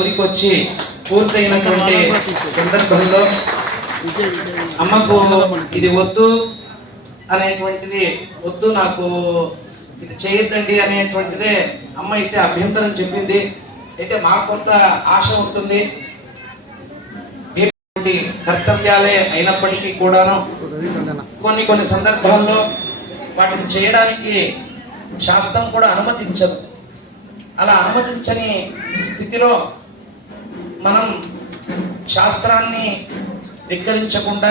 ఊరికి వచ్చి పూర్తయినటువంటి సందర్భంలో అమ్మకు ఇది వద్దు అనేటువంటిది వద్దు, నాకు ఇది చేయొద్దండి అనేటువంటిదే అమ్మ అయితే అభ్యంతరం చెప్పింది. అయితే మాకు కొంత ఆశ ఉంటుంది, కర్తవ్యాలే అయినప్పటికీ కూడాను కొన్ని సందర్భాల్లో వాటిని చేయడానికి శాస్త్రం కూడా అనుమతించదు. అలా అనుమతించని స్థితిలో మనం శాస్త్రాన్ని ధిక్కరించకుండా,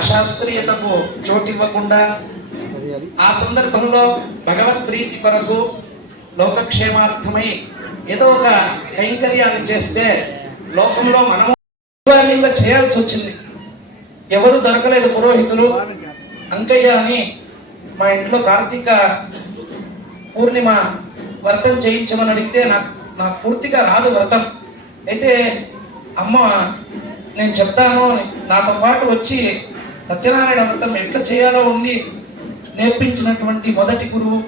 అశాస్త్రీయతకు చోటివ్వకుండా, ఆ సందర్భంలో భగవత్ ప్రీతి కొరకు లోకక్షేమార్థమై ఏదో ఒక కైంకర్యాన్ని చేస్తే లోకంలో మనము అనివార్యంగా చేయాల్సి వచ్చింది. ఎవరు దొరకలేదు పురోహితులు. అంకయ్య అని మా ఇంట్లో కార్తీక పూర్ణిమ వ్రతం చేయించమని అడిగితే నాకు పూర్తిగా రాదు వ్రతం. అయితే అమ్మ నేను చెప్తాను, నాతో పాటు వచ్చి సత్యనారాయణ వ్రతం ఎట్లా చేయాలో ఉండి నేర్పించినటువంటి మొదటి గురువు.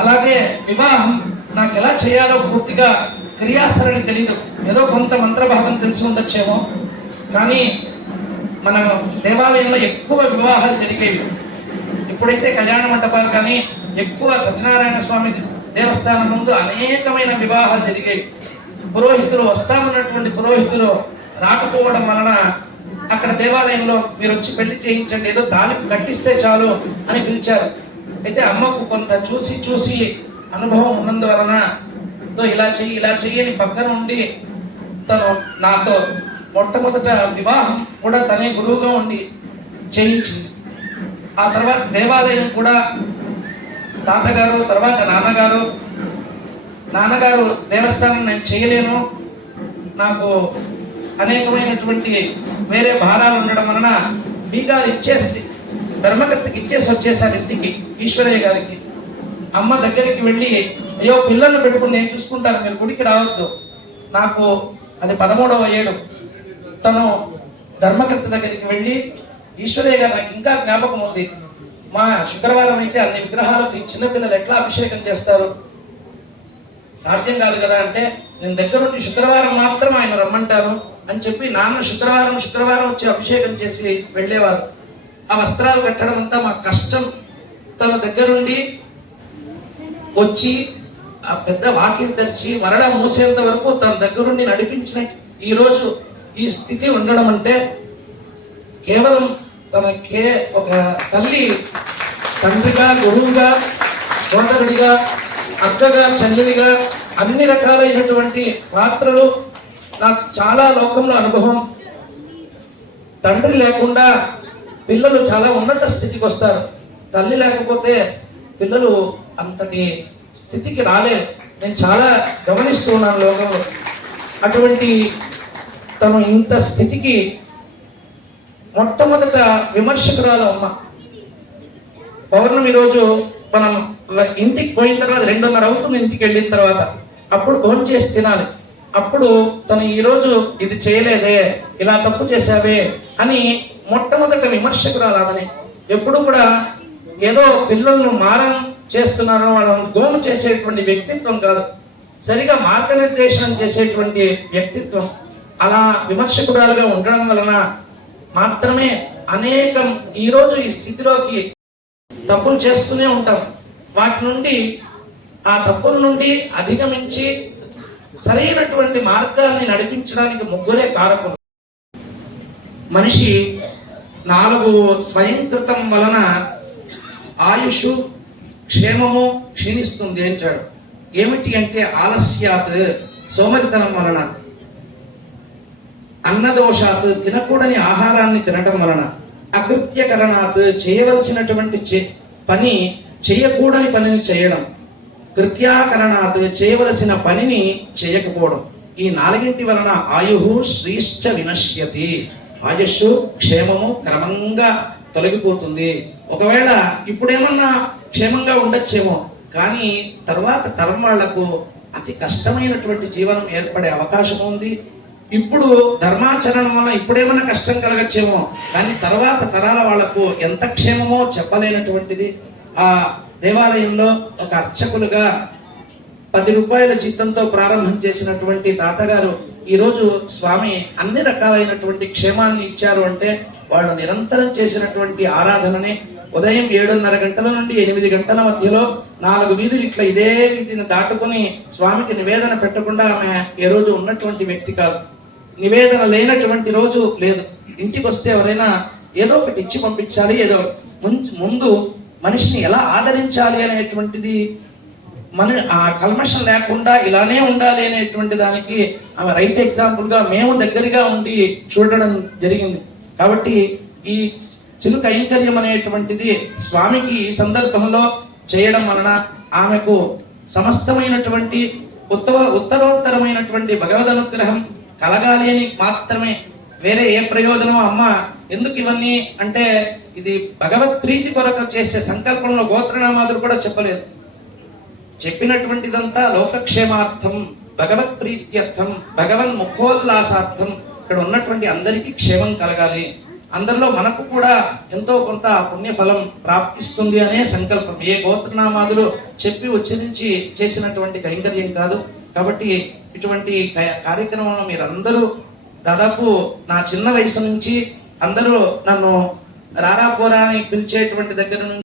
అలాగే వివాహం నాకు ఎలా చేయాలో పూర్తిగా క్రియాసరళి తెలీదు. ఏదో కొంత మంత్రభాగం తెలిసి ఉండొచ్చేమో, కానీ మన దేవాలయంలో ఎక్కువ వివాహాలు జరిగేవి. ఇప్పుడైతే కళ్యాణ మండపాలు కానీ ఎక్కువ సత్యనారాయణ స్వామి దేవస్థానం ముందు అనేకమైన వివాహాలు జరిగాయి. పురోహితులు వస్తామన్నటువంటి పురోహితులు రాకపోవడం వలన అక్కడ దేవాలయంలో మీరు వచ్చి పెళ్లి చేయించండి, ఏదో తాళి కట్టిస్తే చాలు అని పిలిచారు. అయితే అమ్మకు కొంత చూసి అనుభవం ఉన్నందువలన ఇలా చెయ్యి అని పక్కన ఉండి తను నాతో మొట్టమొదట వివాహం కూడా తనే గురువుగా ఉండి చేయించింది. ఆ తర్వాత దేవాలయం కూడా తాతగారు, తర్వాత నాన్నగారు దేవస్థానం నేను చేయలేను, నాకు అనేకమైనటువంటి వేరే భారాలు ఉండడం వలన బీగాలు ఇచ్చేసి ధర్మకర్తకి ఇచ్చేసి వచ్చేసారు ఇంటికి, ఈశ్వరయ్య గారికి. అమ్మ దగ్గరికి వెళ్ళి, అయ్యో పిల్లల్ని పెట్టుకుని నేను చూసుకుంటాను, మీరు గుడికి రావద్దు. నాకు అది 13వ ఏడు. తను ధర్మకర్త దగ్గరికి వెళ్ళి, ఈశ్వరయ్య గారు నాకు ఇంకా జ్ఞాపకం ఉంది, మా శుక్రవారం అయితే అన్ని విగ్రహాలకు ఈ చిన్నపిల్లలు ఎట్లా అభిషేకం చేస్తారు, సాధ్యం కాదు కదా అంటే, నేను దగ్గరుండి శుక్రవారం మాత్రం ఆయన రమ్మంటాను అని చెప్పి నాన్న శుక్రవారం వచ్చి అభిషేకం చేసి వెళ్ళేవారు. ఆ వస్త్రాలు కట్టడం అంతా మా కష్టం. తన దగ్గరుండి వచ్చి ఆ పెద్ద వాకిలి తెరిచి వరడ మూసేంత వరకు తన దగ్గరుండి నడిపించిన ఈరోజు ఈ స్థితి ఉండడం అంటే కేవలం తనకే ఒక తల్లి, తండ్రిగా, గురువుగా, సోదరుడిగా, అక్కగా, చెల్లెలిగా అన్ని రకాలైనటువంటి పాత్రలు నాకు చాలా లోకంలో అనుభవం. తండ్రి లేకుండా పిల్లలు చాలా ఉన్నత స్థితికి వస్తారు, తల్లి లేకపోతే పిల్లలు అంతటి స్థితికి రాలేదు. నేను చాలా గమనిస్తూ ఉన్నాను లోకంలో. అటువంటి తను ఇంత స్థితికి మొట్టమొదట విమర్శకురాలు అమ్మ. పౌర్ణమి రోజు మనం ఇంటికి పోయిన తర్వాత 2:30 అవుతుంది, ఇంటికి వెళ్ళిన తర్వాత అప్పుడు భోజనం చేసి తినాలి. అప్పుడు తను ఈరోజు ఇది చేయలేదే, ఇలా తప్పు చేశావే అని మొట్టమొదట విమర్శకురాలు ఆమెని. ఎప్పుడు కూడా ఏదో పిల్లలను మారం చేస్తున్నారో వాళ్ళని గోము చేసేటువంటి వ్యక్తిత్వం కాదు, సరిగా మార్గనిర్దేశనం చేసేటువంటి వ్యక్తిత్వం. అలా విమర్శకురాలుగా ఉండడం వలన మాత్రమే అనేకం ఈరోజు ఈ స్థితిలోకి తప్పులు చేస్తూనే ఉంటాం. వాటి నుండి, ఆ తప్పుల నుండి అధిగమించి సరైనటువంటి మార్గాన్ని నడిపించడానికి ముగ్గురే కారకులు. మనిషి 4 స్వయంకృతం వలన ఆయుష్, క్షేమము క్షీణిస్తుంది అంటాడు. ఏమిటి అంటే ఆలస్యాత్, సోమరితనం వలన, అన్నదోషాత్, తినకూడని ఆహారాన్ని తినటం వలన, అకృత్యకరణాత్, చేయవలసినటువంటి పని చేయకూడని పనిని చేయడం, కృత్యాకరణాత్, చేయవలసిన పనిని చేయకపోవడం. ఈ 4 వలన ఆయుః శ్రీశ్చ వినశ్యతి, ఆయుష్, క్షేమము క్రమంగా తొలగిపోతుంది. ఒకవేళ ఇప్పుడేమన్నా క్షేమంగా ఉండొచ్చేమో, కానీ తరువాత తరం వాళ్లకు అతి కష్టమైనటువంటి జీవనం ఏర్పడే అవకాశం ఉంది. ఇప్పుడు ధర్మాచరణం వల్ల ఇప్పుడేమన్నా కష్టం కలగచ్చేమో, కానీ తర్వాత తరాల వాళ్లకు ఎంత క్షేమమో చెప్పలేనటువంటిది. ఆ దేవాలయంలో ఒక అర్చకులుగా 10 రూపాయల జీతంతో ప్రారంభం చేసినటువంటి తాతగారు ఈరోజు స్వామి అన్ని రకాలైనటువంటి క్షేమాన్ని ఇచ్చారు అంటే వాళ్ళు నిరంతరం చేసినటువంటి ఆరాధనని ఉదయం 7:30 గంటల నుండి 8 గంటల మధ్యలో 4 వీధులు ఇట్లా ఇదే వీధిని దాటుకుని స్వామికి నివేదన పెట్టకుండా ఆమె ఏ రోజు ఉన్నటువంటి వ్యక్తి కాదు. నివేదన లేనటువంటి రోజు లేదు. ఇంటికి వస్తే ఎవరైనా ఏదో ఒకటి ఇచ్చి పంపించాలి, ఏదో ముందు మనిషిని ఎలా ఆదరించాలి అనేటువంటిది ఆ కల్మషం లేకుండా ఇలానే ఉండాలి అనేటువంటి దానికి ఆమె రైట్ ఎగ్జాంపుల్ గా మేము దగ్గరగా ఉండి చూడడం జరిగింది. కాబట్టి ఈ చిరు కైంకర్యం అనేటువంటిది స్వామికి ఈ సందర్భంలో చేయడం వలన ఆమెకు సమస్తమైనటువంటి ఉత్తరోత్తరమైనటువంటి భగవద్ అనుగ్రహం కలగాలి అని మాత్రమే, వేరే ఏ ప్రయోజనం అమ్మ ఎందుకు ఇవన్నీ అంటే ఇది భగవత్ ప్రీతి కొరకు చేసే సంకల్పంలో గోత్రనామాదులు కూడా చెప్పలేదు. చెప్పినటువంటిదంతా లోకక్షేమార్థం, భగవత్ ప్రీత్యర్థం, భగవన్ ముఖోల్లాసార్థం, ఇక్కడ ఉన్నటువంటి అందరికీ క్షేమం కలగాలి, అందరిలో మనకు కూడా ఎంతో కొంత పుణ్యఫలం ప్రాప్తిస్తుంది అనే సంకల్పం. ఏ గోత్రనామాదులు చెప్పి ఉచ్చరించి చేసినటువంటి కైంకర్యం కాదు. కాబట్టి ఇటువంటి కార్యక్రమంలో మీరందరూ దాదాపు నా చిన్న వయసు నుంచి అందరూ నన్ను రారా పోరా అని పిలిచేటువంటి దగ్గర నుంచి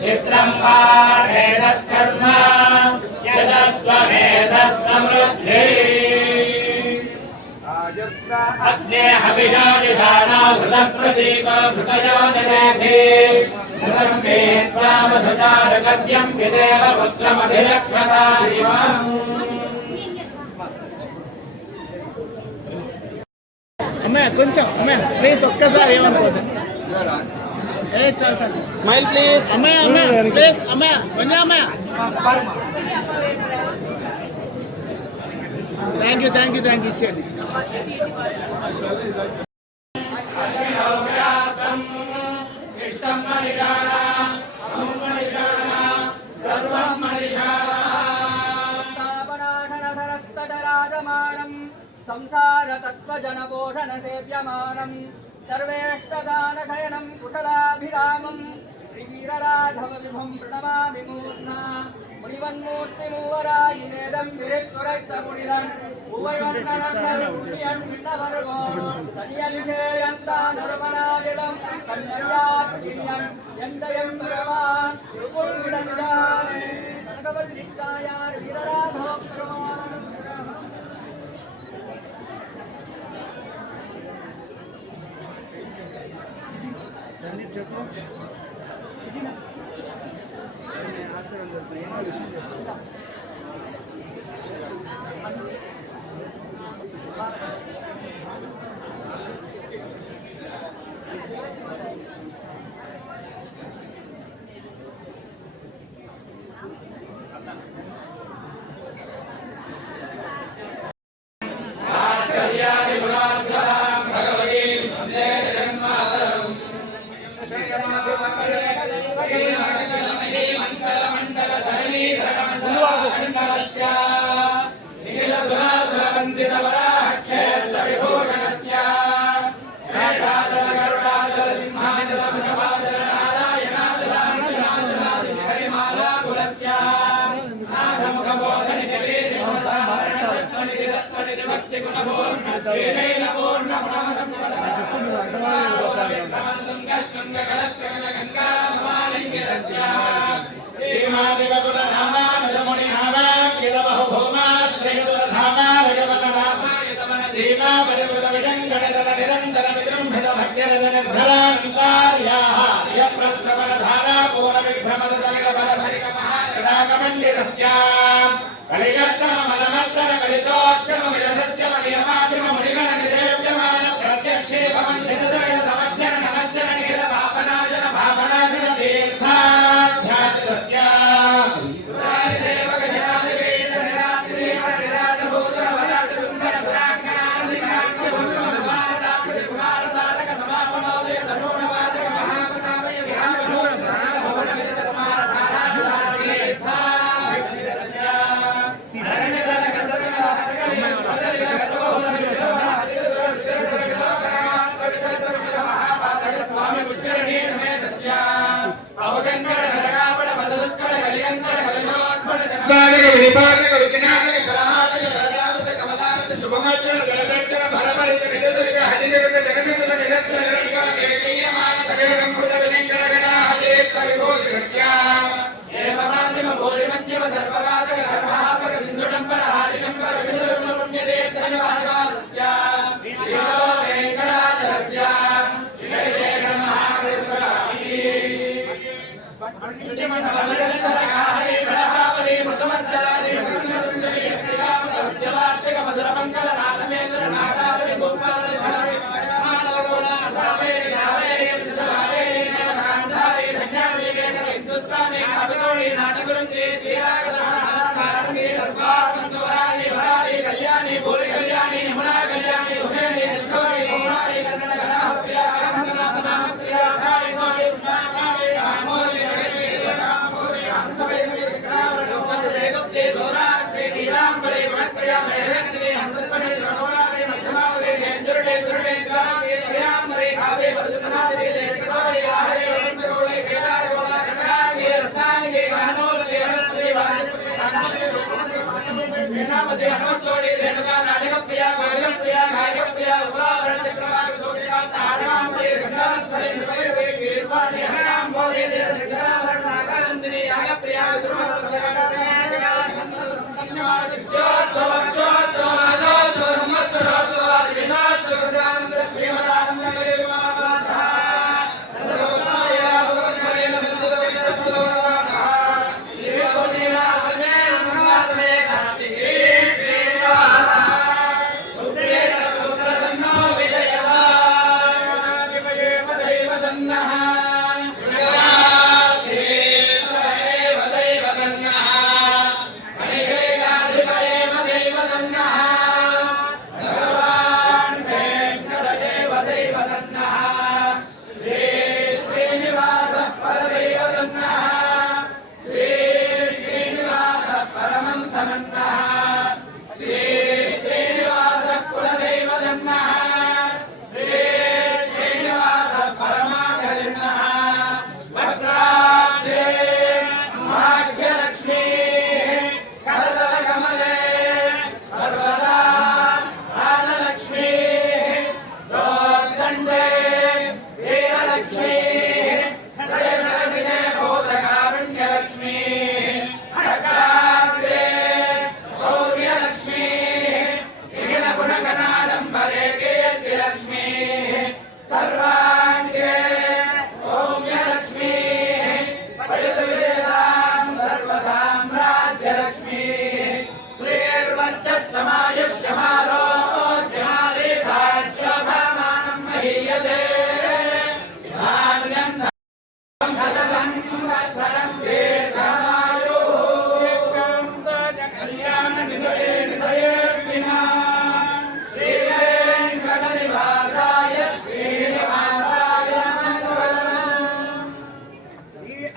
చిత్రం కర్మ యదస్వమేధః సమృద్ధి అగ్నే హవిషాదిషాణా ఘృతప్రదీపో ఘృతయో నిరేధి ఘృతం వేత్వా మధుతారకవ్యం విదేవ పుత్రమభిరక్షతాదివం. అమ్మాయి కొంచెం అమ్మాయి ప్లీజ్ ఒక్కసారి ఏమనుకోండి. Smile please. అమ్మాయి అమ్మాయి ప్లీజ్ అమ్మాయి కొంచెం అమ్మాయి. థ్యాంక్ యూ ఇచ్చేయండి. సంసార తత్వజన పోషణ సేవ్యమానం సర్వేష్టదానశయనం కుశలాభిరామం శ్రీవీరరాఘవ విభం ప్రణమామి మూర్నా మునివన్మూర్తి మూవరాయినేదం విరిక్తురైతమునిరన్ ఉభయన్ననన్నరుణ్యం విన్నవర్గో తనియలిషేయంతానురమనాగిలం కన్నయ్యాత్రియం ఎందయం భగవాన్ రుపుర్విడమిదానే కనకవల్లికాయార్ వీరరాఘవ ప్రమాణం. భగవతి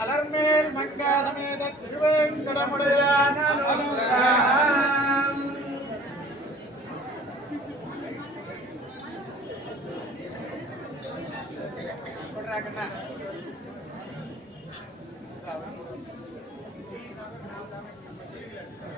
அலர்மேல் மங்கா சமேத திருவேங்கடமுடையான அனுகிரகம்.